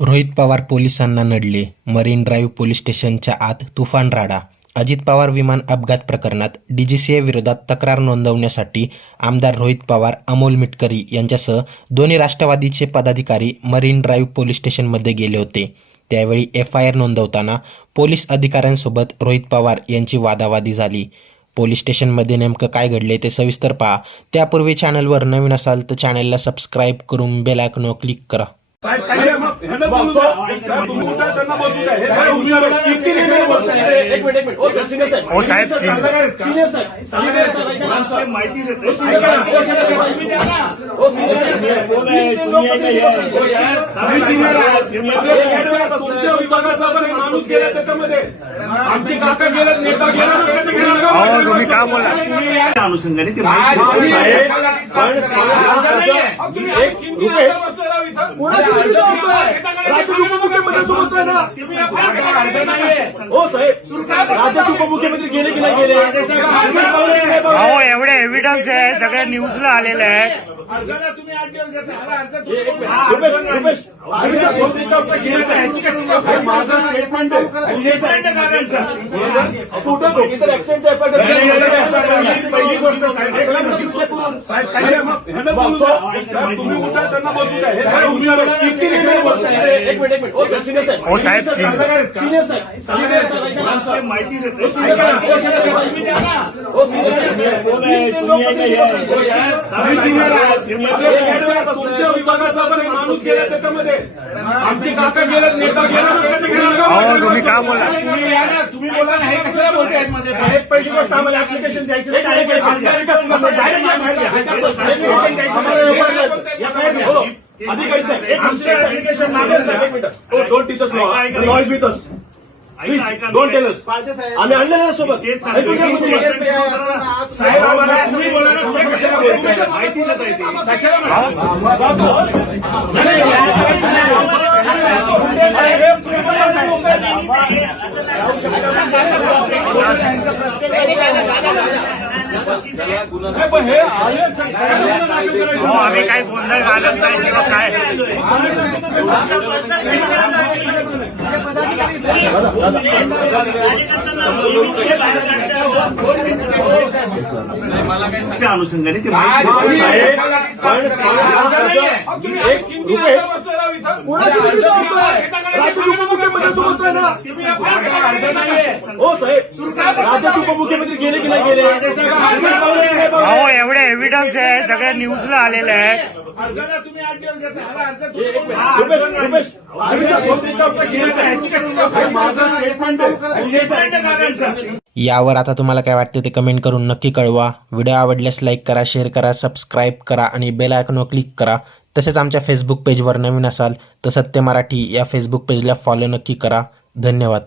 रोहित पवार पोलिसांना नडले. Marine drive police स्टेशनच्या आत तुफान राडा. अजित पवार विमान अपघात प्रकरणात डीजीसीएविरोधात तक्रार नोंदवण्यासाठी आमदार रोहित पवार, अमोल मिटकरी यांच्यासह दोन्ही राष्ट्रवादीचे पदाधिकारी मरीन ड्राईव्ह पोलीस स्टेशनमध्ये गेले होते. त्यावेळी एफआयआर नोंदवताना पोलीस अधिकाऱ्यांसोबत रोहित पवार यांची वादावादी झाली. पोलीस स्टेशनमध्ये नेमकं काय घडले ते सविस्तर पहा. त्यापूर्वी चॅनलवर नवीन असाल तर चॅनलला सबस्क्राईब करून बेल आयकॉनवर क्लिक करा. आमचे काका गेले, नेता गेला, तुम्ही काय बोला अनुषंगाने ते राज्याचे उपमुख्यमंत्री गेले की नाही गेले? एवढे एव्हिडन्स आहे, सगळ्या न्यूजला आलेले आहे. तुम्ही 8 दिवस घेतले. पहिली गोष्ट तुम्ही उठा, त्यांना बसू द्या. माहिती तुमच्या विभागाचा पण माणूस गेला त्याच्यामध्ये. आमचे काका गेले, नेता गेला. तुम्ही काय बोला तुम्ही बोला ना, हे कशाला बोलते? साहेब, पहिली गोष्ट आम्हाला ऍप्लिकेशन द्यायची नाही. अधिकारी साहेब, एक application don't teach us law with us. Don't tell us. आम्ही आणलेलं ना सोबत. साहेब, आम्हाला तुम्ही बोला ना, तुम्ही कशाला बोलताय? माहिती देता येते. आम्ही काही गोंधळ घालत नाही किंवा काय. अनुषंगाने ते राज्याचे उपमुख्यमंत्री गेले की नाही गेले? एवढे एव्हिडन्स आहे, सगळ्या न्यूजला आलेले आहे. तुम्ही 8 दिवस घेतले. यावर आता तुम्हाला काय वाटते ते कमेंट करून नक्की कळवा. व्हिडिओ आवडल्यास लाईक करा, शेअर करा, सबस्क्राईब करा आणि बेल आयकॉनवर क्लिक करा. तसेच आमच्या फेसबुक पेजवर नवीन असाल तर सत्य मराठी या फेसबुक पेजला फॉलो नक्की करा. धन्यवाद.